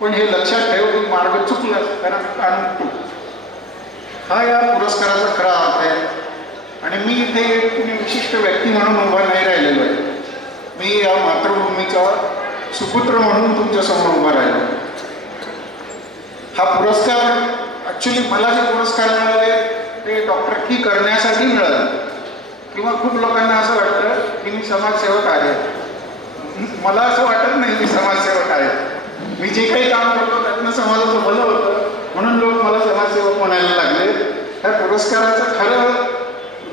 पण हे लक्षात ठेव की मार्ग चुकला कारण तू हा या पुरस्काराचा खरा अर्थ आहे. आणि मी इथे तुम्ही विशिष्ट व्यक्ती म्हणून उभा नाही राहिलेलो आहे. मी या मातृभूमीचा सुपुत्र म्हणून तुमच्या समोर उभा राहिलो. हा पुरस्कार ॲक्च्युली मला जे पुरस्कार मिळाले ते डॉक्टरकी करण्यासाठी मिळाले. किंवा खूप लोकांना असं वाटतं की मी समाजसेवक आहे. मला असं वाटत नाही मी समाजसेवक आहे. मी जे काही काम करतो त्यातनं समाजाचं भलं होतं म्हणून लोक मला समाजसेवक म्हणायला लागले. ह्या पुरस्काराचं खरं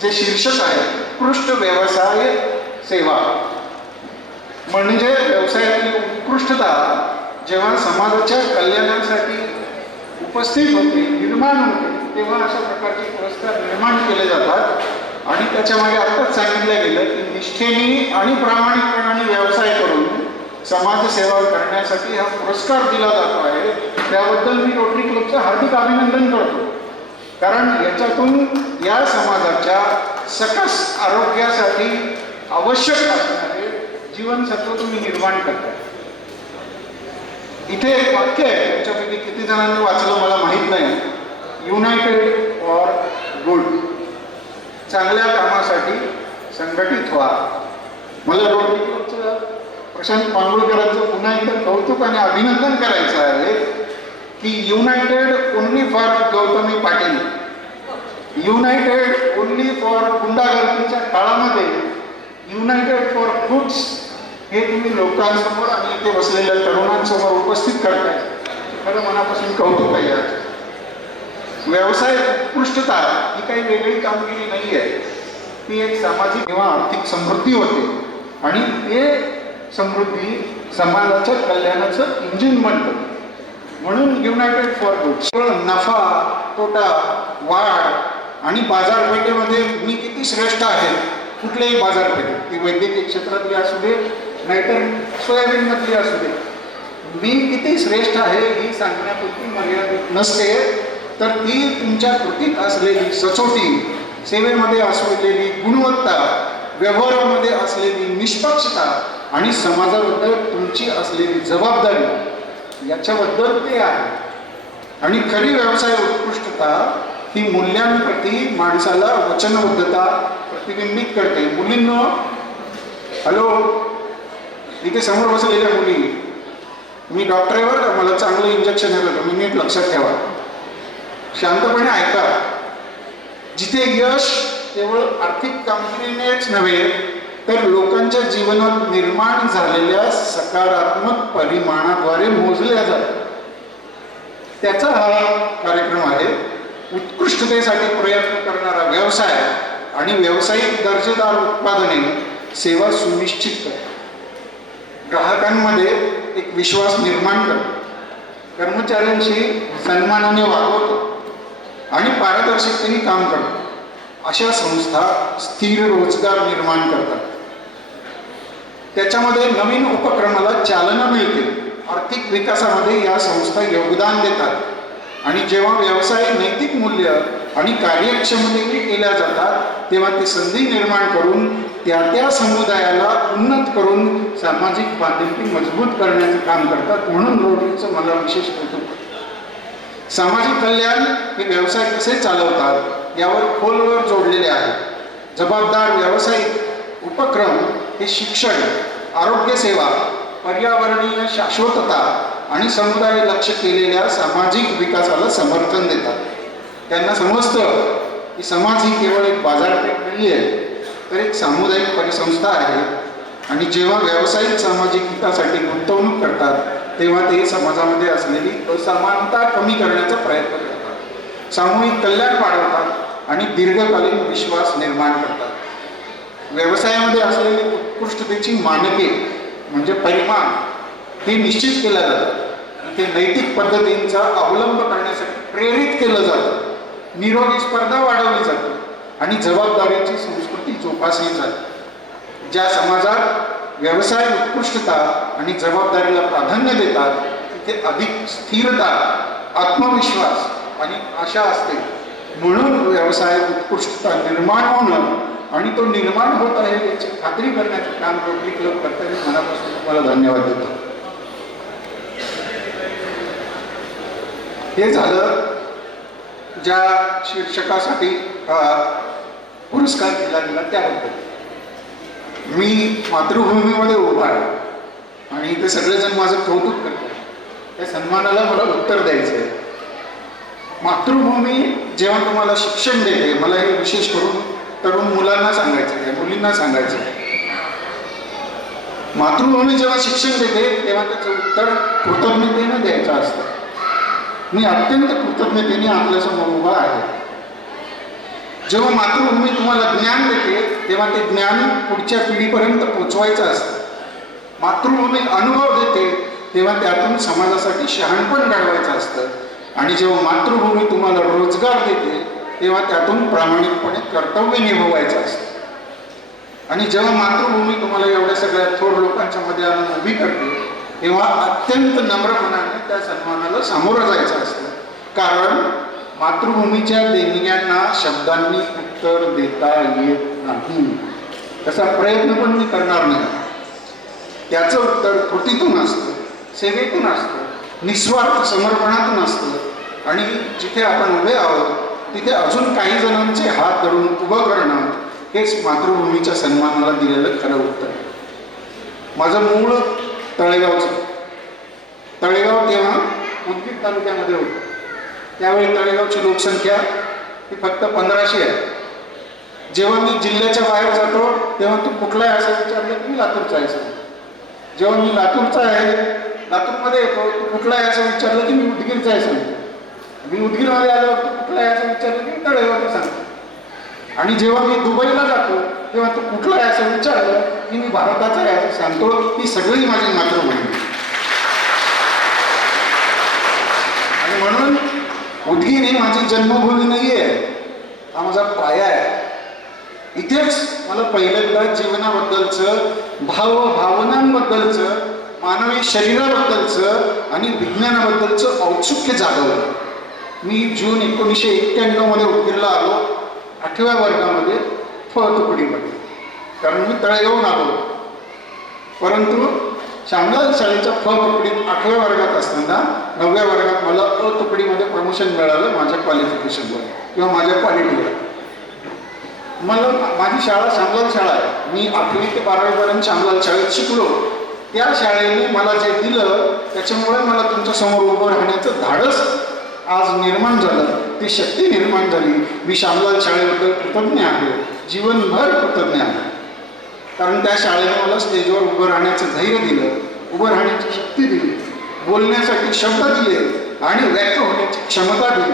जे शीर्षक आहे उत्कृष्ट व्यवसाय सेवा. म्हणजे व्यवसायातली उत्कृष्टता जेव्हा समाजाच्या कल्याणासाठी उपस्थित होते निर्माण होते तेव्हा अशा प्रकारचे पुरस्कार निर्माण केले जातात. आणि त्याच्यामागे आत्ताच सांगितलं गेलं की निष्ठेने आणि प्रामाणिकपणाने व्यवसाय करून समाजसेवा करण्यासाठी हा पुरस्कार दिला जातो आहे. त्याबद्दल मी रोटरी क्लबचं हार्दिक अभिनंदन करतो. कारण याच्यातून या समाजाच्या सकस आरोग्यासाठी आवश्यक असणारे जीवनसत्व तुम्ही निर्माण करता. इथे एक वाक्य आहे, त्याच्यापैकी किती जणांनी वाचलं मला माहीत नाही. युनायटेड फॉर गुड, चांगल्या कामासाठी संघटित व्हा. मला रोटरी क्लबचं प्रशांत पांगुळकरांचं पुन्हा एकदा कौतुक आणि अभिनंदन करायचं आहे की united only for Gautami Patil, united only for गुंडागर्दीच्या काळामध्ये युनायटेड फॉर गुड्स हे तुम्ही लोकांसमोर आणि इथे बसलेल्या तरुणांसमोर उपस्थित करताय. खरं मनापासून कौतुक आहे. व्यवसाय उत्कृष्टता ही काही वेगळी कामगिरी नाही आहे. ती एक सामाजिक किंवा आर्थिक समृद्धी होते आणि ते समृद्धी समाजाच्या कल्याणाचं इंजिन बनतं. म्हणून युनायटेड फॉर गुड्स नफा तोटा वाढ आणि बाजारपेठेमध्ये मी किती श्रेष्ठ आहे कुठल्याही बाजारपेठेत, ती वैद्यकीय क्षेत्रातली असू दे नाहीतर सोयाबीनमधली असू दे, मी किती श्रेष्ठ आहे ही सांगण्यापुरती मर्यादित नसते. तर ती तुमच्या कृतीत असलेली सचोटी, सेवेमध्ये असलेली गुणवत्ता, व्यवहारामध्ये असलेली निष्पक्षता आणि समाजाबद्दल तुमची असलेली जबाबदारी याच्याबद्दल ते आहे. आणि खरी व्यवसाय उत्कृष्टता ही मूल्यांप्रती माणसाला वचनबद्धता प्रतिबिंबित करते. मुलींनो, हॅलो, इथे समोर बसलेल्या मुली, मी डॉक्टर आहे बरं का, मला चांगलं इंजेक्शन आहे बरं, मी नीट लक्षात ठेवा, शांतपणे ऐका. जिथे यश केवळ आर्थिक कामगिरीनेच नव्हे तर लोकांच्या जीवनात निर्माण झालेल्या सकारात्मक परिमाणाद्वारे मोजल्या जाते, त्याचा हा कार्यक्रम आहे. उत्कृष्टतेसाठी प्रयत्न करणारा व्यवसाय आणि व्यावसायिक दर्जेदार उत्पादने सेवा सुनिश्चित करते, ग्राहकांमध्ये एक विश्वास निर्माण करतो, कर्मचाऱ्यांशी सन्मानाने वागवतो आणि पारदर्शकतेने काम करतो. अशा संस्था स्थिर रोजगार निर्माण करतात. त्याच्यामध्ये नवीन उपक्रमाला चालना मिळते. आर्थिक विकासामध्ये या संस्था योगदान देतात. आणि जेव्हा व्यवसाय नैतिक मूल्य आणि कार्यक्षमतेने केल्या जातात तेव्हा ते संधी निर्माण करून त्या समुदायाला उन्नत करून सामाजिक बांधिलकी मजबूत करण्याचं काम करतात. म्हणून रोटरीचं मला विशेष कौतुक. सामाजिक कल्याण हे व्यवसाय कसे चालवतात यावर खोलवर जोडलेले आहे. जबाबदार व्यावसायिक उपक्रम हे शिक्षण, आरोग्यसेवा, पर्यावरणीय शाश्वतता आणि समुदाय लक्ष केलेल्या सामाजिक विकासाला समर्थन देतात. त्यांना समजतं की समाज ही केवळ एक बाजारपेठ नाही आहे तर एक सामुदायिक परिसंस्था आहे. आणि जेव्हा व्यावसायिक सामाजिक हितासाठी गुंतवणूक करतात तेव्हा ते समाजामध्ये असलेली असमानता कमी करण्याचा प्रयत्न करतात, सामूहिक कल्याण वाढवतात आणि दीर्घकालीन विश्वास निर्माण करतात. व्यवसायामध्ये असलेली उत्कृष्टतेची मानके म्हणजे परिमाण हे निश्चित केलं जातं. ते नैतिक पद्धतींचा अवलंब करण्यासाठी प्रेरित केलं जातं. निरोगी स्पर्धा वाढवली जाते आणि जबाबदारीची संस्कृती जोपासली जाते. ज्या समाजात व्यवसाय उत्कृष्टता आणि जबाबदारीला प्राधान्य देतात तिथे अधिक स्थिरता, आत्मविश्वास आणि आशा असते. म्हणून व्यवसाय उत्कृष्टता निर्माण होणं आणि तो निर्माण होत आहे याची खात्री करण्याचं काम रोटरी क्लब करताना मनापासून तुम्हाला धन्यवाद देतो. हे झालं ज्या शीर्षकासाठी पुरस्कार दिला गेला त्याबद्दल. मी मातृभूमीमध्ये उभा आहे आणि ते सगळेजण माझं कौतुक करतात. त्या सन्मानाला मला उत्तर द्यायचं आहे. मातृभूमी जेव्हा तुम्हाला शिक्षण देते, मला हे विशेष करून तरुण मुलांना सांगायचं आहे, मुलींना सांगायचं आहे, मातृभूमी जेव्हा शिक्षण देते तेव्हा त्याचं उत्तर कृतज्ञतेनं द्यायचं असतं. मी अत्यंत कृतज्ञतेने आपल्यासमोर उभा आहे. जेव्हा मातृभूमी तुम्हाला ज्ञान देते तेव्हा ते ज्ञान पुढच्या पिढीपर्यंत पोचवायचं असतं. मातृभूमी अनुभव देते तेव्हा त्यातून समाजासाठी शहाणपण घडवायचं असतं. आणि जेव्हा मातृभूमी तुम्हाला रोजगार देते तेव्हा त्यातून प्रामाणिकपणे कर्तव्य निभवायचं असतं. आणि जेव्हा मातृभूमी तुम्हाला एवढ्या सगळ्या थोर लोकांच्या मध्ये आणून उभी करते तेव्हा अत्यंत नम्रपणाने त्या सन्मानाला सामोरं जायचं असतं. कारण मातृभूमीच्या देणग्यांना शब्दांनी उत्तर देता येत नाही. तसा प्रयत्न पण मी करणार नाही. त्याचं उत्तर कृतीतून असतं, सेवेतून असतं, निस्वार्थ समर्पणातून असतं. आणि जिथे आपण उभे आहोत तिथे अजून काही जणांचे हात धरून उभं करणं हेच मातृभूमीच्या सन्मानाला दिलेलं खरं उत्तर आहे. माझं मूळ तळेगावचं. तळेगाव तेव्हा उदगीर तालुक्यामध्ये होतं. त्यावेळी तळेगावची लोकसंख्या ही फक्त 1500 आहे. जेव्हा मी जिल्ह्याच्या बाहेर जातो तेव्हा तू कुठला आहे असं विचारलं की मी लातूरचा आहे. जेव्हा मी लातूरचा आहे, लातूरमध्ये येतो, तू कुठला आहे असं विचारलं की मी उदगीरचा आहे सांगतो. मी उदगीरमध्ये आल्यावर तू कुठला आहे असं विचारलं की मी तळेगावचं सांगतो. आणि जेव्हा मी दुबईला जातो तेव्हा तू कुठला आहे असं विचारलं की मी भारताचा आहे असं सांगतो. ही सगळी माझी मातृभूमी. आणि म्हणून उदगीर ही माझी जन्मभूमी नाही आहे, हा माझा पाया आहे. इथेच मला पहिल्यांदा जीवनाबद्दलचं, भावनांबद्दलचं, मानवी शरीराबद्दलचं आणि विज्ञानाबद्दलचं औत्सुक्य जागवलं. मी जून 1991 मध्ये उदगीरला आलो, 8व्या वर्गामध्ये तुकडीमध्ये. कारण मी तळेगावून आलो. परंतु श्यामलाल शाळेच्या तुकडीत 8व्या वर्गात असताना 9व्या वर्गात मला तुकडीमध्ये प्रमोशन मिळालं माझ्या क्वालिफिकेशनवर किंवा माझ्या क्वालिटीवर. मला माझी शाळा श्यामलाल शाळा आहे. मी 8वी ते 12वीपर्यंत श्यामलाल शाळेत शिकलो. त्या शाळेने मला जे दिलं त्याच्यामुळे मला तुमच्या समोर उभं राहण्याचं धाडस आज निर्माण झालं, ती शक्ती निर्माण झाली. मी श्यामलाल शाळेबद्दल कृतज्ञ आहे, जीवनभर कृतज्ञ आहे. कारण त्या शाळेने मला स्टेजवर उभं राहण्याचं धैर्य दिलं, उभं राहण्याची शक्ती दिली, बोलण्यासाठी शब्द दिले आणि व्यक्त होण्याची क्षमता दिली.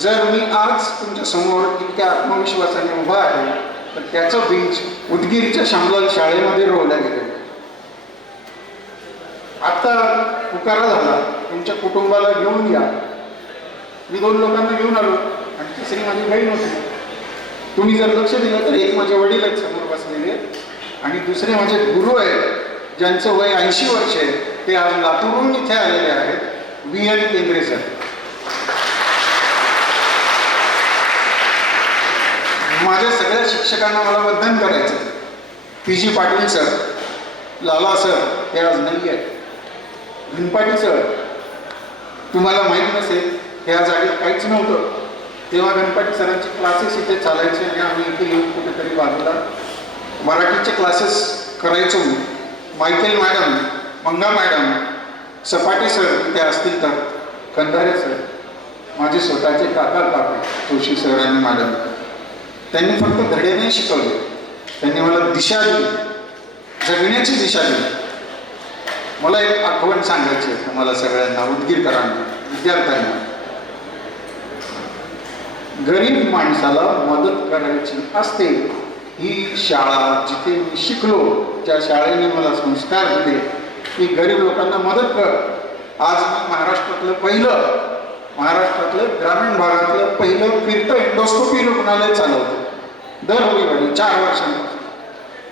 जर मी आज तुमच्या समोर इतक्या आत्मविश्वासाने उभा आहे तर त्याचं बीज उदगीरच्या श्यामलाल शाळेमध्ये रोवल्या गेले. आता पुकारा झाला, तुमच्या कुटुंबाला घेऊन या. मी 2 लोकांना घेऊन आलो आणि तिसरी माझी बहीण होती. तुम्ही जर लक्ष दिलं तर एक माझे वडील आहेत समोर बसलेले आणि दुसरे माझे गुरु आहेत ज्यांचं वय 80 वर्ष आहे. ते आज लातूरहून इथे आलेले आहेत, VN केंद्रे सर. माझ्या सगळ्या शिक्षकांना मला वंदन करायचं. PG पाटील सर, लाला सर हे आज नाही आहेत. भिनपाटी सर, तुम्हाला माहीत नसेल ह्या जागेत काहीच नव्हतं तेव्हा गणपती सरांचे क्लासेस इथे चालायचे आणि आम्ही इथे येऊन कुठेतरी बाजूला मराठीचे क्लासेस करायचो. मायकेल मॅडम, मंगा मॅडम, सपाटे सर इथे असतील तर, कंधारे सर, माझे स्वतःचे काका जोशी सर आणि मॅडम. त्यांनी फक्त धडे नाही शिकवले, त्यांनी मला दिशा दिली, जगण्याची दिशा दिली. मला एक आठवण सांगायची आहे तुम्हाला सगळ्यांना, उदगीरकरांना, विद्यार्थ्यांना. गरीब माणसाला मदत करायची असते. ही शाळा जिथे मी शिकलो, ज्या शाळेने मला संस्कार दिले की गरीब लोकांना मदत कर. आज मी महाराष्ट्रातलं ग्रामीण भागातलं पहिलं फिरतं एंडोस्कोपी रुग्णालय चालवतो दर रविवारी 4 वर्षांपासून.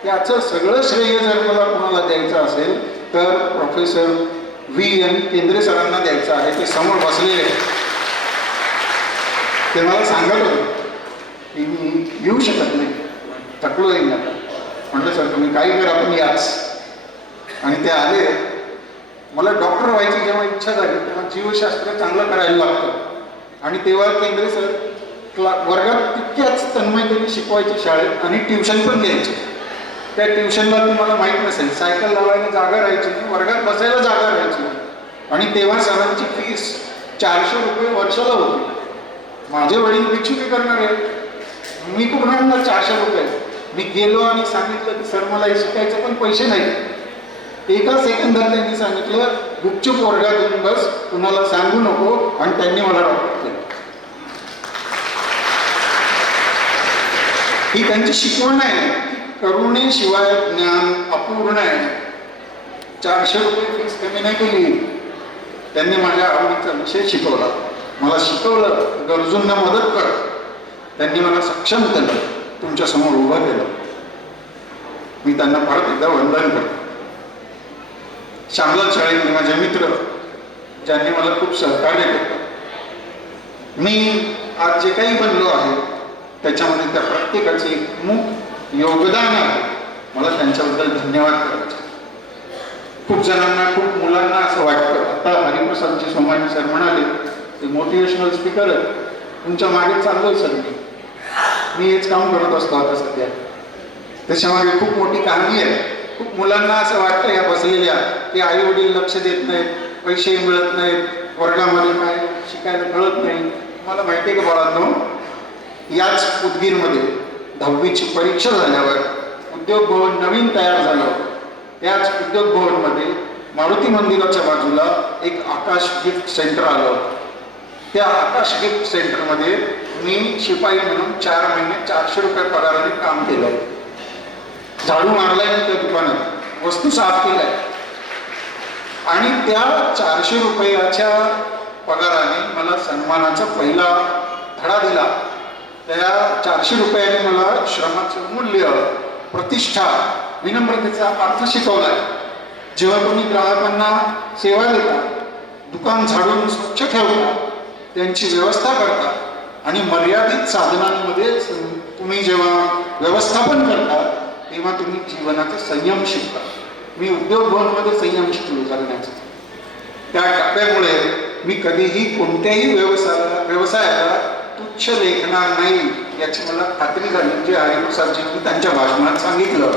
त्याचं सगळं श्रेय जर मला कोणाला द्यायचं असेल तर प्रोफेसर VN केंद्रे सरांना द्यायचं आहे. ते समोर बसलेले आहेत. ते मला सांगत होते की मी येऊ शकत नाही, थकलो आहे आता. म्हटलं सर तुम्ही काही करा, पण याच. आणि ते आले मला डॉक्टर व्हायची जेव्हा इच्छा झाली तेव्हा जीवशास्त्र चांगलं करायला लागतं आणि तेव्हा केंद्रे सर वर्गात तितक्याच तन्मयतेने शिकवायचे शाळेत आणि ट्युशन पण घ्यायचे. त्या ट्युशनला तुम्हाला माहीत नसेल सायकल लावायला जागा राहायची नाही, वर्गात बसायला जागा राहायची नाही आणि तेव्हा सरांची फीस 400 रुपये वर्षाला होती. माझे वडील भिक्षुकी करणार आहे, मी कुठून आणणार 400 रुपये. मी गेलो आणि सांगितलं की सर मला हे शिकायचं पण पैसे नाही. एका सेकंदात त्यांनी सांगितलं गुपचूप वर्गात येऊन बस, कुणाला सांगू नको, आणि त्यांनी मला डॉक्टर केलं. ही त्यांची शिकवण आहे. करुणेशिवाय ज्ञान अपूर्ण आहे. 400 रुपये फीस कमी नाही केली. त्यांनी माझ्या आवडीचा विषय शिकवला, मला शिकवलं गरजूंना मदत कर. त्यांनी मला सक्षम केलं, तुमच्या समोर उभं केलं. मी त्यांना परत एकदा वंदन करतो. श्यामलाल शाळेतले माझे मित्र ज्यांनी मला खूप सहकार्य केलं. मी आज जे काही बनलो आहे त्याच्यामध्ये त्या प्रत्येकाचे एक मूक योगदान आहे. मला त्यांच्याबद्दल धन्यवाद करायचे. खूप जणांना, खूप मुलांना असं वाटतं, आता हरिप्रसादजी सोमानी सर म्हणाले ते मोटिवेशनल स्पीकर आहे, तुमच्या मागे चाललोय सर, मी हेच काम करत असतो आता सध्या. त्याच्यामागे खूप मोठी कहाणी आहे. खूप मुलांना असं वाटतं या बसलेल्या की आई वडील लक्ष देत नाहीत, पैसे मिळत नाहीत, वर्गामध्ये काय शिकायला कळत नाही. मला माहिती आहे का बाळांनो, याच उदगीरमध्ये 10वीची परीक्षा झाल्यावर उद्योग भवन नवीन तयार झालं. त्याच उद्योग भवनमध्ये मारुती मंदिराच्या बाजूला एक आकाश गिफ्ट सेंटर आलं. त्या आकाश गिफ्ट सेंटरमध्ये मी शिपाई म्हणून 4 महिने 400 रुपये पगाराने काम केलं. झाडू मारलाय मी त्या दुकानात, वस्तू साफ केलाय, आणि त्या 400 रुपयाच्या पगाराने मला सन्मानाचा पहिला धडा दिला. त्या 400 रुपयाने मला श्रमाचं मूल्य, प्रतिष्ठा, विनम्रतेचा अर्थ शिकवलाय. जेव्हा तुम्ही ग्राहकांना सेवा देता, दुकान झाडून स्वच्छ ठेवता, त्यांची व्यवस्था करता आणि मर्यादित साधनांमध्ये तुम्ही जेव्हा व्यवस्थापन करता तेव्हा तुम्ही जीवनाचा संयम शिकता. मी उद्योग भवनमध्ये संयम शिकलो जगण्याचा. त्या टप्प्यामुळे मी कधीही कोणत्याही व्यवसायाला तुच्छ लेखणार नाही याची मला खात्री झाली. जे हरिप्रसादजींनी त्यांच्या भाषणात सांगितलं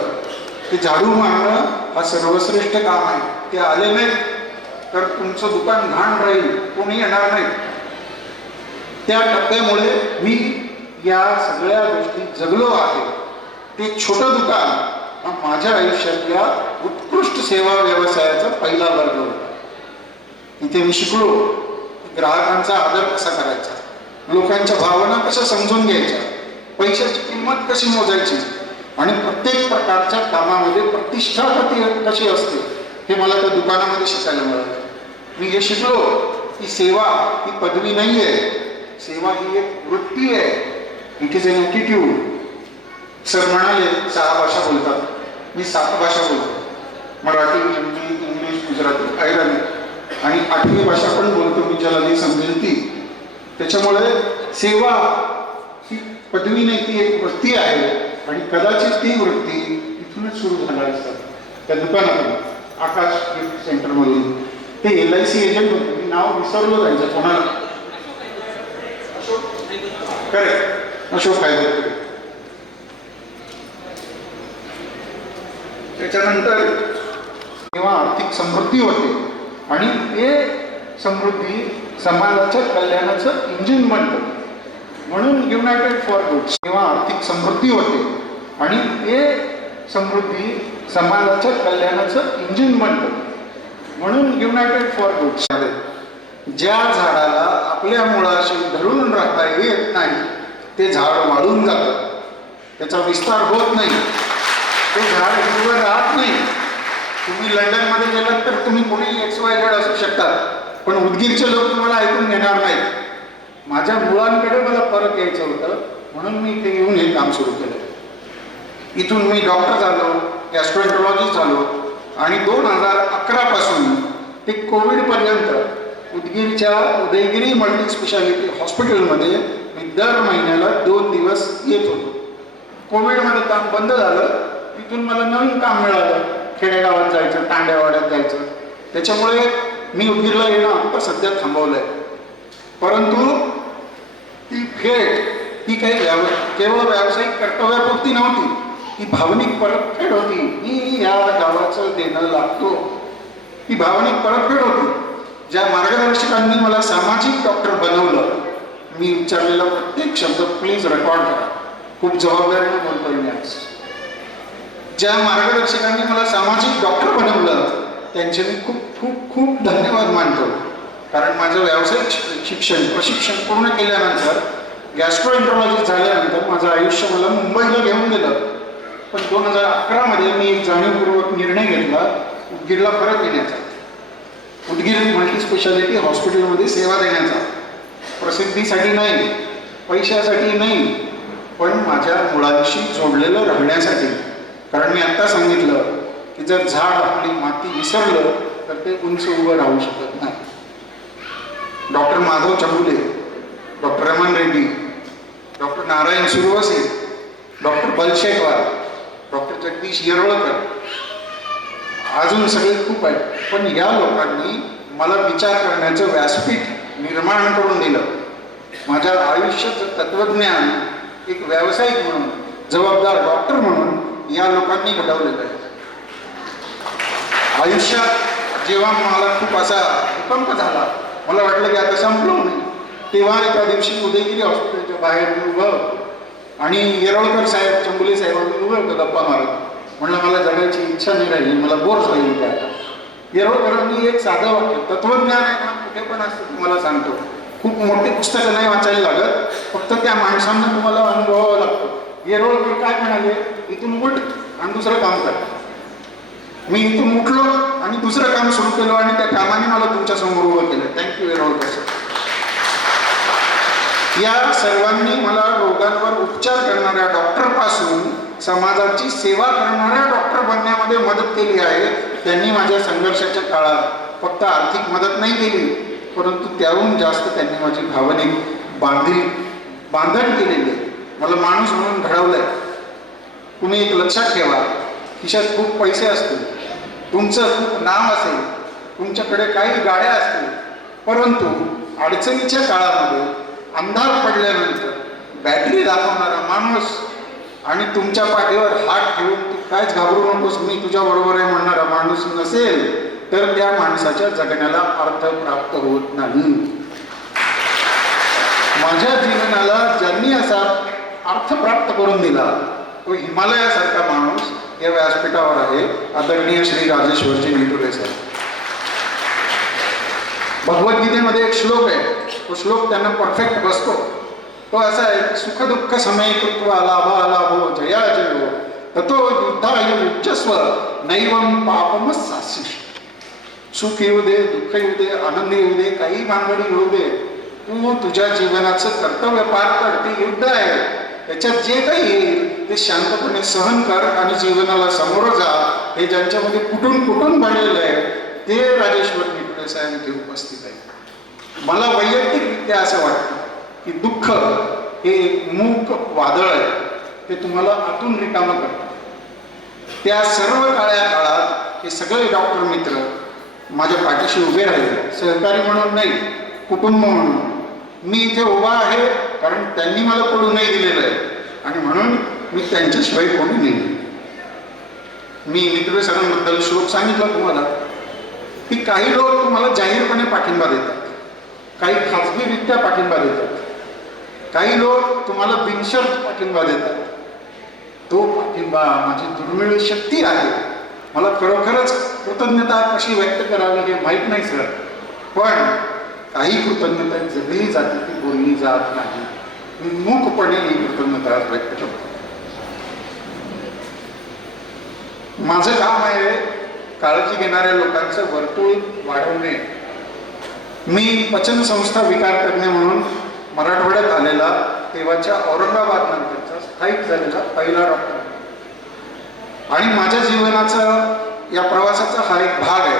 की झाडू मारणं हा सर्वश्रेष्ठ काम आहे. ते आले नाही तर तुमचं दुकान घाण राहील, कोणी येणार नाही. त्या टप्प्यामुळे मी या सगळ्या गोष्टी जगलो आहे. ते छोटं दुकान हा माझ्या आयुष्यातल्या उत्कृष्ट सेवा व्यवसायाचा पहिला वर्ग होता. इथे मी शिकलो ग्राहकांचा आदर कसा करायचा, लोकांच्या भावना कशा समजून घ्यायच्या, पैशाची किंमत कशी मोजायची आणि प्रत्येक प्रकारच्या कामामध्ये प्रतिष्ठा कशी असते हे मला त्या दुकानामध्ये शिकायला मिळालं. मी हे शिकलो की सेवा ही पदवी नाही आहे, सेवा ही एक वृत्ती आहे. It is an attitude. Sir म्हणाले 6 भाषा बोलतात, मी 7 भाषा बोलतो. मराठी, हिंदी, इंग्लिश, गुजराती, आयरणी, आणि 8वी भाषा पण बोलतो मी, ज्याला जी समजेल ती. त्याच्यामुळे सेवा ही पदवी नाही, ती एक वृत्ती आहे. आणि कदाचित ती वृत्ती इथूनच सुरू झाला असतात, त्या दुकानातून, आकाश गिफ्ट सेंटरमधून. ते LIC एजंट होते, मी नाव विसरलो जायचं कोणाला, करेक्ट, अशोक आहे. त्याच्यानंतर तेव्हा आर्थिक समृद्धी होते आणि ते समृद्धी समाजाच्या कल्याणाचं इंजिन बनतं. म्हणून युनायटेड फॉर गुड्स. तेव्हा आर्थिक समृद्धी होते आणि ते समृद्धी समाजाच्या कल्याणाचं इंजिन बनतं. म्हणून युनायटेड फॉर गुड्स. ज्या झाडाला आपल्या मुळाशी धरून राहता येत नाही ते झाड वाळून जातं, त्याचा विस्तार होत नाही, ते झाड हिरवं राहत नाही. तुम्ही लंडनमध्ये गेलात तर तुम्ही कोणी XYZ असू शकतात, पण उदगीरचे लोक तुम्हाला ऐकून घेणार नाहीत. माझ्या मुलांकडे मला परत यायचं होतं म्हणून मी इथे येऊन हे काम सुरू केलं. इथून मी डॉक्टर झालो, गॅस्ट्रोएंटरोलॉजिस्ट झालो आणि 2011 पासून ते कोविडपर्यंत उदगीरच्या उदयगिरी मल्टी स्पेशालिटी हॉस्पिटलमध्ये मी दर महिन्याला 2 दिवस येत होतो. कोविडमध्ये काम बंद झालं, तिथून मला नवीन काम मिळालं. खेडेगावात जायचं, तांड्यावाड्यात जायचं. त्याच्यामुळे मी उदगीरला येणं आता सध्या थांबवलंय. परंतु ती भेट ही काही केवळ व्यावसायिक कर्तव्यापुरती नव्हती, ही भावनिक परतफेड होती. मी या गावाचं देणं लागतो, ही भावनिक परतफेड होती. ज्या मार्गदर्शकांनी मला सामाजिक डॉक्टर बनवलं, मी उच्चारलेला प्रत्येक शब्द प्लीज रेकॉर्ड करा, खूप जबाबदारीने बोलतोय मी आज. ज्या मार्गदर्शकांनी मला सामाजिक डॉक्टर बनवलं त्यांचे मी खूप खूप खूप धन्यवाद मानतो. कारण माझं व्यावसायिक प्रशिक्षण पूर्ण केल्यानंतर, गॅस्ट्रोएंट्रोलॉजी झाल्यानंतर माझं आयुष्य मला मुंबईला घेऊन गेलं. पण 2011 मध्ये मी एक जाणीवपूर्वक निर्णय घेतला उदगीरला परत येण्याचा, उदगीर मल्टी स्पेशालिटी हॉस्पिटलमध्ये सेवा देण्याचा. प्रसिद्धीसाठी नाही, पैशासाठी नाही, पण माझ्या मुळांशी जोडलेलं राहण्यासाठी. कारण मी आत्ता सांगितलं की जर झाड आपली माती विसरलं तर ते उंच उभं राहू शकत नाही. Doctor Madhav Chambule, doctor Raman Reddy, doctor Narayan Suravase, doctor Balshekhwar, doctor Jagdish Yeravalkar, अजून सगळे खूप आहेत. पण या लोकांनी मला विचार करण्याचं व्यासपीठ निर्माण करून दिलं. माझ्या आयुष्याचं तत्वज्ञान एक व्यावसायिक म्हणून, जबाबदार डॉक्टर म्हणून या लोकांनी घडवलेलं आहे. आयुष्यात जेव्हा मला खूप असा भूकंप झाला, मला वाटलं की आता संपलो नाही, तेव्हा एका दिवशी उदयगिरी हॉस्पिटलच्या बाहेर मी उभं आणि येरवळकर साहेब, चंबुले साहेबांनी उभं होतं गप्पा मारत. म्हणलं मला जगायची इच्छा नाही राहिली, मला बोर झाली त्या. येरवळकरांनी एक साधं वाक्य, तत्वज्ञान आहे ना कुठे पण असतं, तुम्हाला सांगतो, खूप मोठी पुस्तकं नाही वाचायला लागत, फक्त त्या माणसांना तुम्हाला अनुभवावं लागतं. येरवळकर काय म्हणाले, इथून उठ आणि दुसरं काम कर. मी इथून उठलो आणि दुसरं काम सुरू केलं आणि त्या कामाने मला तुमच्या समोर उभं केलं. Thank you Yeravalkar sir. या सर्वांनी मला रोगांवर उपचार करणाऱ्या डॉक्टर पासून समाजाची सेवा करणाऱ्या डॉक्टर बनण्यामध्ये मदत केली आहे. त्यांनी माझ्या संघर्षाच्या काळात फक्त आर्थिक मदत नाही केली, परंतु त्याहून जास्त त्यांनी माझी भावनिक बांधण केलेली आहे. मला माणूस म्हणून घडवलंय. तुम्ही एक लक्षात ठेवा, खिशात खूप पैसे असतील, तुमचं खूप नाव असेल, तुमच्याकडे काही गाड्या असतील, परंतु अडचणीच्या काळामध्ये अंधार पडल्यानंतर बॅटरी दाखवणारा माणूस आणि तुमच्या पाठीवर हात ठेवून तू कायच घाबरू नकोस मी तुझ्या बरोबर आहे म्हणणारा माणूस नसेल तर त्या माणसाच्या जगण्याला अर्थ प्राप्त होत नाही. माझ्या जीवनाला ज्यांनी असा अर्थ प्राप्त करून दिला तो हिमालयासारखा माणूस या व्यासपीठावर आहे, आदरणीय श्री राजेश्वरजी निटुरे साहेब. भगवद्गीतेमध्ये एक श्लोक आहे, तो श्लोक त्यांना परफेक्ट बसतो. तो असा आहे, सुख दुःख समय कृत्वा लाभा लाभो जया जयो ततो युद्धाय युज्यस्व नैवम पापम साशिष. सुख येऊ दे, दुःख येऊ दे, आनंद येऊ दे, काही भानगडी येऊ दे, तू तुझ्या जीवनाचं कर्तव्य पार कर. ते युद्ध आहे, त्याच्यात जे काही येईल ते शांतपणे सहन कर आणि जीवनाला समोर जा. हे ज्यांच्यामध्ये कुठून कुठून बनलेलं आहे ते राजेश्वर निटुरे साहेब इथे उपस्थित आहे. मला वैयक्तिकरित्या असं वाटतं की दुःख हे एक मूक वादळ आहे, ते तुम्हाला आतून रिकामं करतं. त्या सर्व काळ्या काळात हे सगळे डॉक्टर मित्र माझ्या पाठीशी उभे राहिले, सहकारी म्हणून नाही, कुटुंब म्हणून. मी इथे उभा आहे कारण त्यांनी मला पडू नाही दिलेलं आहे आणि म्हणून मी त्यांच्याशिवाय कोणी नाही. मी निटुरे सरांबद्दल श्लोक सांगितला तुम्हाला की काही लोक तुम्हाला जाहीरपणे पाठिंबा देतात, काही खाजगीरित्या पाठिंबा देतात, काही लोक तुम्हाला बिनशर्त पाठिंबा देतात. तो पाठिंबा माझी दुर्मिळ शक्ती आहे. मला खरोखरच कृतज्ञता कशी व्यक्त करावी हे माहीत नाही सर, पण काही कृतज्ञता जगली जाते ती बोलली जात नाही. मी मूकपणे ही कृतज्ञता व्यक्त करतो. माझं काम आहे काळजी घेणाऱ्या लोकांचं वर्तुळ वाढवणे. मी पचन संस्था विकार तज्ञ म्हणून मराठवाड्यात आलेला, तेव्हाच्या औरंगाबाद नंतरचा स्थायिक झालेला पहिला डॉक्टर आणि माझ्या जीवनाचा या प्रवासाचा हा एक भाग आहे.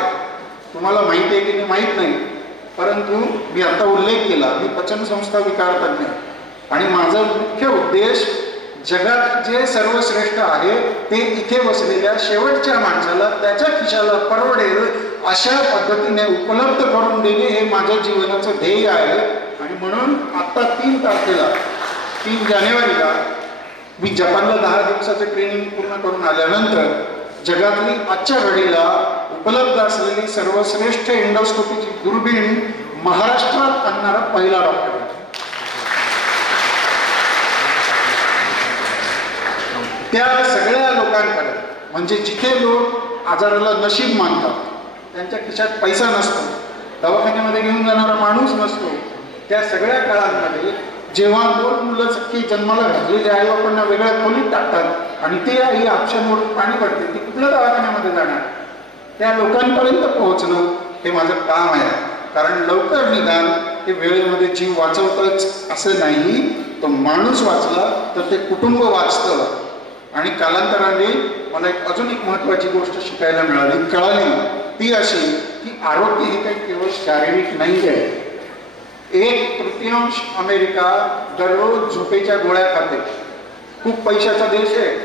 तुम्हाला माहिती आहे की नाही माहीत नाही, परंतु मी आता उल्लेख केला मी पचन संस्था विकार तज्ञ आणि माझा मुख्य उद्देश जगात जे सर्वश्रेष्ठ आहे ते इथे बसलेल्या शेवटच्या माणसाला त्याच्या खिशाला परवडेल अशा पद्धतीने उपलब्ध करून देणे हे माझ्या जीवनाचं ध्येय आहे. आणि म्हणून आता 3 तारखेला 3 जानेवारीला मी जपानला 10 दिवसाचे ट्रेनिंग पूर्ण करून आल्यानंतर जगातली आजच्या घडीला उपलब्ध असलेली सर्वश्रेष्ठ एंडोस्कोपीची दुर्बीण महाराष्ट्रात आणणारा पहिला डॉक्टर आहे. त्या सगळ्या लोकांकडे, म्हणजे जिथे लोक आजाराला नशीब मानतात, त्यांच्या खिशात पैसा नसतो, दवाखान्यामध्ये घेऊन जाणारा माणूस नसतो, त्या सगळ्या काळांमध्ये जेव्हा 2 मुलं सख्खी जन्माला घातलेली आई बापांना वेगळ्या खोलीत टाकतात आणि ती आई आपशांवरून पाणी पडते, ती कुठल्या दवाखान्यामध्ये जाणार? त्या लोकांपर्यंत पोहोचणं हे माझं काम आहे. कारण लवकर निदान हे वेळेमध्ये जीव वाचवतच असं नाही, तो माणूस वाचला तर ते कुटुंब वाचतं. आणि कालांतराने मला अजून एक महत्त्वाची गोष्ट शिकायला कळाली, ती अशी की आरोग्य हे काही केवळ शारीरिक नाही आहे. 1/3 अमेरिका दररोज झोपेच्या गोळ्या खाते. खूप पैशाचा देश आहे.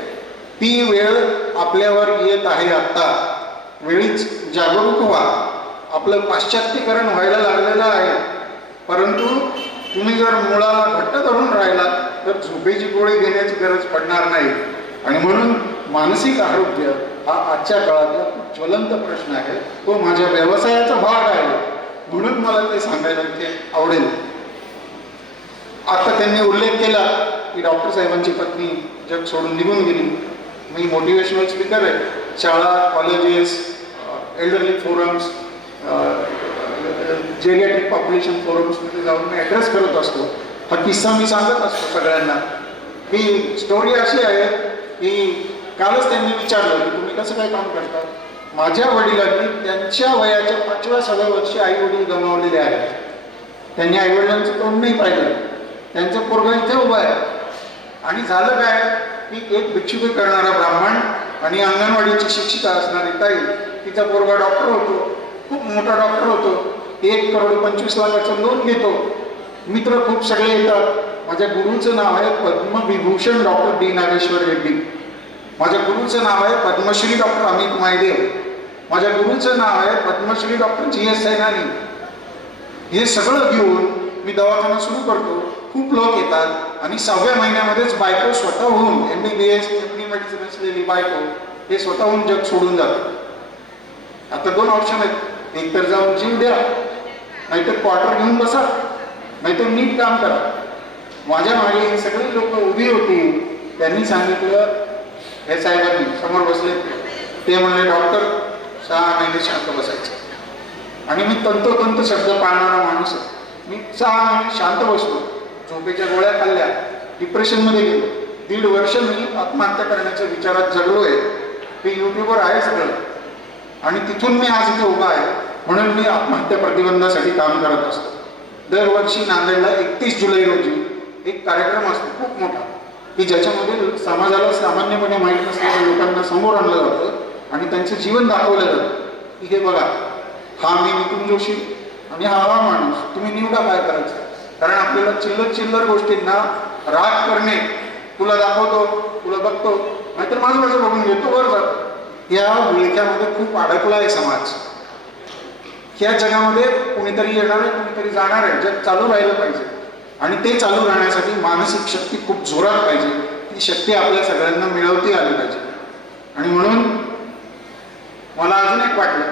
ती वेळ आपल्यावर येत आहे. आता वेळीच जागरूक व्हा. आपलं पाश्चात्तीकरण व्हायला लागलेलं आहे, परंतु तुम्ही जर मुळाला घट्ट धरून राहिलात तर झोपेची गोळी घेण्याची गरज पडणार नाही. आणि म्हणून मानसिक आरोग्य हा आजच्या काळातला खूप ज्वलंत प्रश्न आहे. तो माझ्या व्यवसायाचा भाग आहे, म्हणून मला ते सांगायला इथे आवडेल. आता त्यांनी उल्लेख केला की डॉक्टर साहेबांची पत्नी जग सोडून निघून गेली. मी मोटिवेशनल स्पीकर आहे. शाळा, colleges, elderly forums, geriatric population फोरम्समध्ये जाऊन मी ॲड्रेस करत असतो. हा किस्सा मी सांगत असतो सगळ्यांना. ही स्टोरी अशी आहे की कालच त्यांनी विचारलं की तुम्ही कसं काय काम करता. माझ्या वडिलांनी त्यांच्या वयाच्या 5व्या-6व्या वर्षी आई वडील गमावलेले आहेत. त्यांनी आई वडिलांचं तोंड नाही पाहिलं. त्यांचं पोरगं इथे उभं आहे. आणि झालं काय की एक भिक्षुकी करणारा ब्राह्मण आणि अंगणवाडीची शिक्षिका असणारी ताई, तिचा पोरगा डॉक्टर होतो, खूप मोठा डॉक्टर होतो, 1,25,00,000 लोन घेतो. मित्र खूप सगळे येतात. माझ्या गुरुचं नाव आहे पद्मविभूषण डॉक्टर डी नागेश्वर रेड्डी. माझ्या गुरुचं नाव आहे पद्मश्री डॉक्टर अमित मायदेव. माझ्या गुरुचं नाव आहे पद्मश्री डॉक्टर GS सैनानी. हे सगळं घेऊन मी दवाखाना सुरू करतो. खूप लोक येतात आणि 6व्या महिन्यामध्येच बायको स्वतःहून MBBS MD मेडिसिन असलेली बायको हे स्वतःहून जग सोडून जातं. आता 2 ऑप्शन आहेत. एक तर जाऊन जीव द्या, नाहीतर क्वार्टर घेऊन बसा, नाहीतर नीट काम करा. माझ्या मागे हे सगळे लोक उभी होती. त्यांनी सांगितलं, हे साहेबांनी समोर बसले, ते म्हणले डॉक्टर 6 महिने शांत बसायचं. आणि मी तंतोतंत शब्द पाळणारा माणूस आहे. मी 6 महिने शांत बसलो, झोपेच्या गोळ्या खाल्ल्या, डिप्रेशनमध्ये गेलो. 1.5 वर्ष मी आत्महत्या करण्याच्या विचारात जगलोय. ते यूट्यूबवर आहे सगळं. आणि तिथून मी आज इथे उभा आहे. म्हणून मी आत्महत्या प्रतिबंधासाठी काम करत असतो. दरवर्षी नांदेडला 31 जुलै रोजी एक कार्यक्रम असतो खूप मोठा, की ज्याच्यामध्ये समाजाला सामान्यपणे माहीत नसलेल्या लोकांना समोर आणलं जातं आणि त्यांचं जीवन दाखवलं जातं. की हे बघा, हा मी नितीन जोशी आणि हा माणूस, तुम्ही निवडा काय करायचं. कारण आपल्याला चिल्लर गोष्टींना राग करणे, तुला दाखवतो, तुला बघतो, नाहीतर माझं माझं बघून घेतो, वर जातो. या विळख्यामध्ये खूप अडकला आहे समाज. ह्या जगामध्ये कुणीतरी येणार आहे, कुणीतरी जाणार आहे. जग चालू राहिलं पाहिजे आणि ते चालू राहण्यासाठी मानसिक शक्ती खूप जोरात पाहिजे. ती शक्ती आपल्या सगळ्यांना मिळवती आली पाहिजे. आणि म्हणून मला अजून एक वाटलं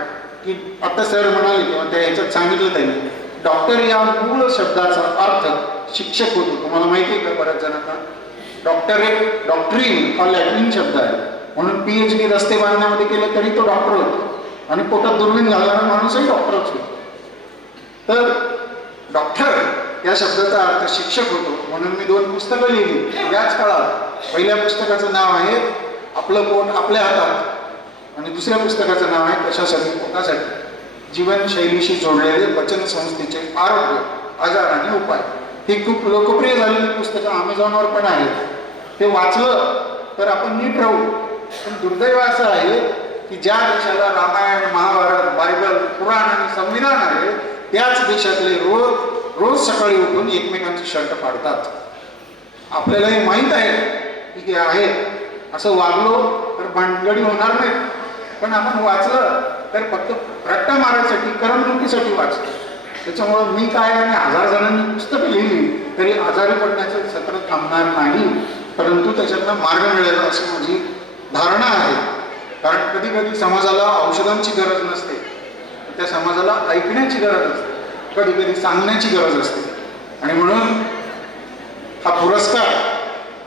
की आता सर म्हणाले किंवा त्या ह्याच्यात सांगितलं त्यांनी, डॉक्टर या मूळ शब्दाचा अर्थ शिक्षक होतो. तुम्हाला माहिती आहे का बऱ्याच जणांना? डॉक्टरीन हा लॅटिन शब्द आहे. म्हणून PhD रस्ते बांधण्यामध्ये केलं तरी तो डॉक्टर होतो आणि पोटात दुर्बीण घालणारा माणूसही डॉक्टरच होतो. तर डॉक्टर या शब्दाचा अर्थ शिक्षक होतो. म्हणून मी 2 पुस्तकं लिहिली याच काळात. पहिल्या पुस्तकाचं नाव आहे आपलं पोट आपल्या हातात आणि दुसऱ्या पुस्तकाचं नाव आहे कशासाठी, पोटासाठी. जीवनशैलीशी जोडलेले वचन संस्थेचे आरोग्य, आजार आणि उपाय. ही खूप लोकप्रिय झालेली पुस्तकं Amazonवर पण आहेत. ते वाचलं तर आपण नीट राहू. पण दुर्दैव असं आहे की ज्या देशाला रामायण, महाभारत, बायबल, पुराण आणि संविधान आहे, त्याच देशातले रोज सकाळी उठून एकमेकांचे शर्ट फाडतात. आपल्याला हे माहीत आहे की हे आहे. असं वागलो तर भानगडी होणार नाही. पण आपण वाचलं तर फक्त रट्टा मारायसाठी, करमणुकीसाठी वाचतो. त्याच्यामुळं मी काय आणि 1000 जणांनी पुस्तकं लिहिली तरी आजारी पडण्याचं सत्र थांबणार नाही, परंतु त्याच्यातनं मार्ग मिळेल अशी माझी धारणा आहे. कारण कधी कधी समाजाला औषधांची गरज नसते, त्या समाजाला ऐकण्याची गरज असते, कधी कधी सांगण्याची गरज असते. आणि म्हणून हा पुरस्कार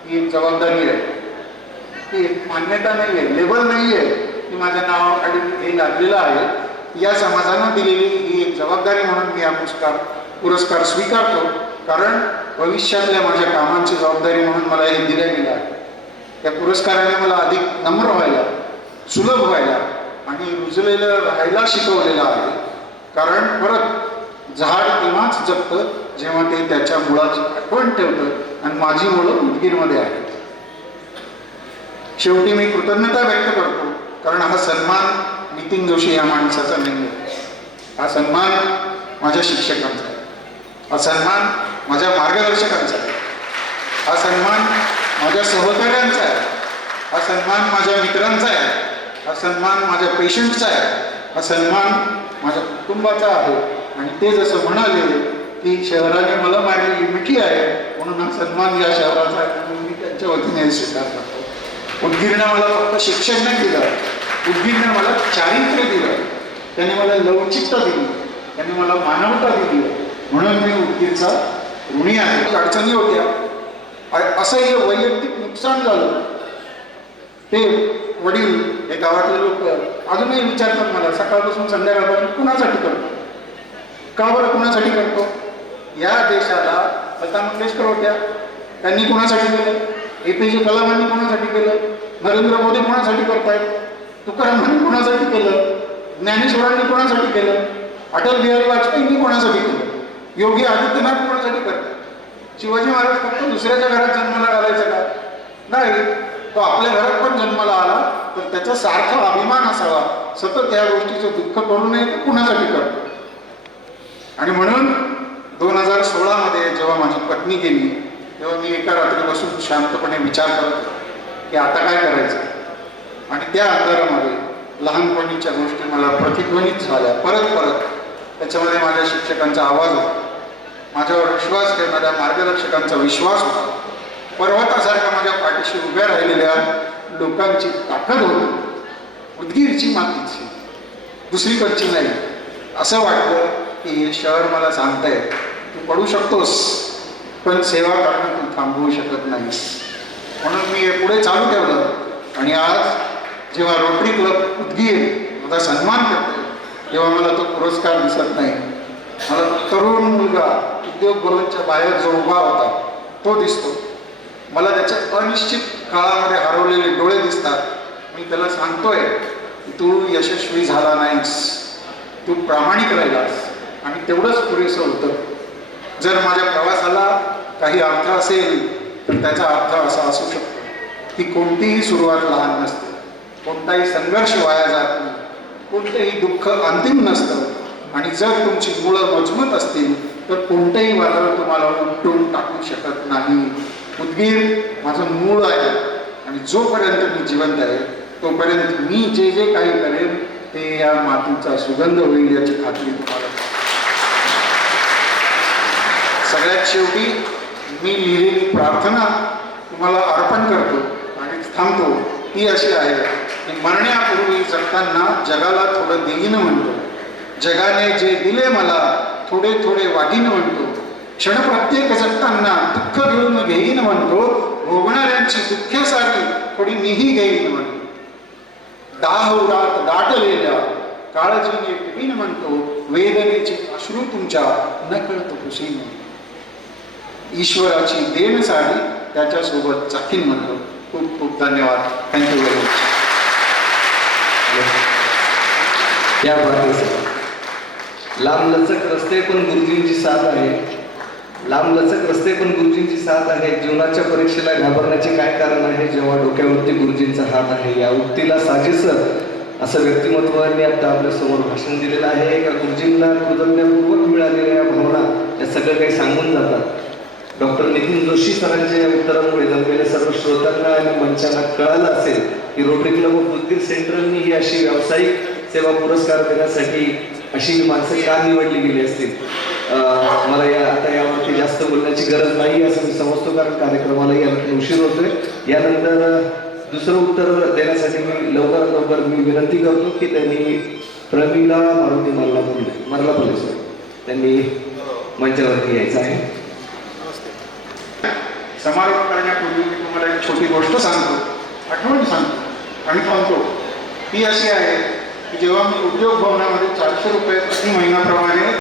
ही एक जबाबदारी आहे, ती एक मान्यता नाही आहे, लेबल नाही आहे की माझ्या नावाखाली हे लागलेलं आहे. या समाजानं दिलेली ही एक जबाबदारी म्हणून मी हा पुरस्कार स्वीकारतो. कारण भविष्यातल्या माझ्या कामांची जबाबदारी म्हणून मला हे दिलं गेलं आहे. त्या पुरस्काराने मला अधिक नम्र व्हायला, सुलभ व्हायला आणि रुजलेलं राहायला शिकवलेलं आहे. कारण परत झाड तेव्हाच जगतं जेव्हा ते त्याच्या मुळाची आठवण ठेवतं आणि माझी मुळं उदगीरमध्ये आहेत. शेवटी मी कृतज्ञता व्यक्त करतो, कारण हा सन्मान नितीन जोशी या माणसाचा नाही आहे. हा सन्मान माझ्या शिक्षकांचा आहे, हा सन्मान माझ्या मार्गदर्शकांचा आहे, हा सन्मान माझ्या सहकार्यांचा आहे, हा सन्मान माझ्या मित्रांचा आहे, हा सन्मान माझ्या पेशंटचा आहे, हा सन्मान माझ्या कुटुंबाचा आहे. आणि ते जसं म्हणाले की शहराने मला मारलेली मिठी आहे, म्हणून हा सन्मान या शहराचा आहे, म्हणून मी त्यांच्या वतीने स्वीकार करतो. उदगीरनं मला फक्त शिक्षण नाही दिलं, उदगीरनं मला चारित्र्य दिलं, त्याने मला लवचिकता दिली, त्याने मला मानवता दिली, म्हणून मी उदगीरचा ऋणी आहे. अडचणी होत्या, असंही वैयक्तिक नुकसान झालं. ते वडील, हे गावातले लोक अजूनही विचारतात मला सकाळपासून संध्याकाळपर्यंत कुणासाठी करतो, का बरं कुणासाठी करतो. या देशाला लता मंगेशकर होत्या, त्यांनी कुणासाठी केलं, APJ कलामांनी कोणासाठी केलं, नरेंद्र मोदी कोणासाठी करतायत, तुकारामांनी कोणासाठी केलं, ज्ञानेश्वरांनी कोणासाठी केलं, अटल बिहारी वाजपेयींनी कोणासाठी केलं, योगी आदित्यनाथ कोणासाठी करतात. शिवाजी महाराज फक्त दुसऱ्याच्या घरात जन्माला घालायचा का? नाही, तो आपल्या घरात पण जन्माला आला तर त्याचा सारखा अभिमान असावा. सतत या गोष्टीचं दुःख करू नये, तर कुणासाठी करतो. आणि म्हणून 2016 मध्ये जेव्हा माझी पत्नी गेली तेव्हा मी एका रात्री बसून शांतपणे विचार करत होतो की आता काय करायचं. आणि त्या अंधारामध्ये लहानपणीच्या गोष्टी मला प्रतिध्वनित झाल्या परत परत. त्याच्यामध्ये माझ्या शिक्षकांचा आवाज होता, माझ्यावर विश्वास ठेवणाऱ्या मार्गदर्शकांचा विश्वास होता, पर्वतासारख्या माझ्या पाठीशी उभ्या राहिलेल्या लोकांची ताकद होती. उदगीरची मातीची, दुसरीकडची नाही. असं वाटलं की हे शहर मला सांगतंय तू पडू शकतोस, पण सेवा करणं तू थांबवू शकत नाहीस. म्हणून मी हे पुढे चालू ठेवलं. आणि आज जेव्हा रोटरी क्लब उदगीर माझा सन्मान करतोय तेव्हा मला तो पुरस्कार दिसत नाही. मला तरुण मुलगा उद्योग भवनच्या बाहेर जो उभा होता तो दिसतो. मला त्याच्या अनिश्चित काळामध्ये हरवलेले डोळे दिसतात. मी त्याला सांगतोय की तू यशस्वी झाला नाहीस, तू प्रामाणिक राहिलास आणि तेवढंच पुरेसं होतं. जर माझ्या प्रवासाला काही अर्थ असेल तर त्याचा अर्थ असा असू शकतो की कोणतीही सुरुवात लहान नसते, कोणताही संघर्ष वाया जात नाही, कोणतेही दुःख अंतिम नसतं. आणि जर तुमची मुळं मजबूत असतील तर कोणतंही वादळ तुम्हाला उपटून टाकू शकत नाही. उदगीर माझं मूळ आहे आणि जोपर्यंत मी जिवंत आहे तोपर्यंत मी जे जे काही करेन ते या मातीचा सुगंध होईल याची खात्री तुम्हाला. सगळ्यात शेवटी मी लिहिलेली प्रार्थना तुम्हाला अर्पण करतो आणि थांबतो. ती अशी आहे की मरण्यापूर्वी जगताना जगाला थोडं देईन म्हणतो, जगाने जे दिले मला थोडे थोडे वागीन म्हणतो, क्षण प्रत्येक जगताना दुःख घेऊन घेईन म्हणतो, भोगणाऱ्यांची दुःख्यासाठी थोडी मीही घेईन म्हणतो, दाहुरात दाटलेल्या काळजीने टिपीन म्हणतो, वेदनेचे अश्रू तुमच्या नकळत पुसीन, ईश्वराची देण साडी त्याच्यासोबत चाखीन म्हणतो. खूप खूप धन्यवाद. Thank you very much. त्या लांब लचक रस्ते पण गुरुजींची साथ आहे, लांब लचक रस्ते पण गुरुजींची साथ आहे. जीवनाच्या परीक्षेला घाबरण्याचे काय कारण आहे जेव्हा डोक्यावरती गुरुजींचा हात आहे. या उक्तीला साजेस असं व्यक्तिमत्वाने आता आपल्या समोर भाषण दिलेलं आहे. का गुरुजींना कृतज्ञपूर्वक मिळालेल्या भावना या सगळं काही सांगून जातात. डॉक्टर नितीन जोशी सरांच्या या उत्तरामुळे जमलेल्या सर्व श्रोत्यांना आणि मंचांना कळालं असेल की रोटरी क्लब ऑफ उदगीर सेंट्रलनी ही अशी व्यावसायिक सेवा पुरस्कार देण्यासाठी अशी माणसं का निवडली गेली असतील? मला आता यावरती जास्त बोलण्याची गरज नाही असं मी समजतो, कारण कार्यक्रमाला यानंतर उशीर होतोय. यानंतर दुसरं उत्तर देण्यासाठी मी लवकरात मी विनंती करतो की त्यांनी प्रमिला मारुती मरलापल्ले सर त्यांनी मंचावरती यायचं आहे. समारोप करण्यापूर्वी मी तुम्हाला एक छोटी गोष्ट सांगतो, आठवण सांगतो आणि थांबतो. ती अशी आहे की जेव्हा मी उद्योग भवनामध्ये 400 रुपये प्रति महिन्याप्रमाणे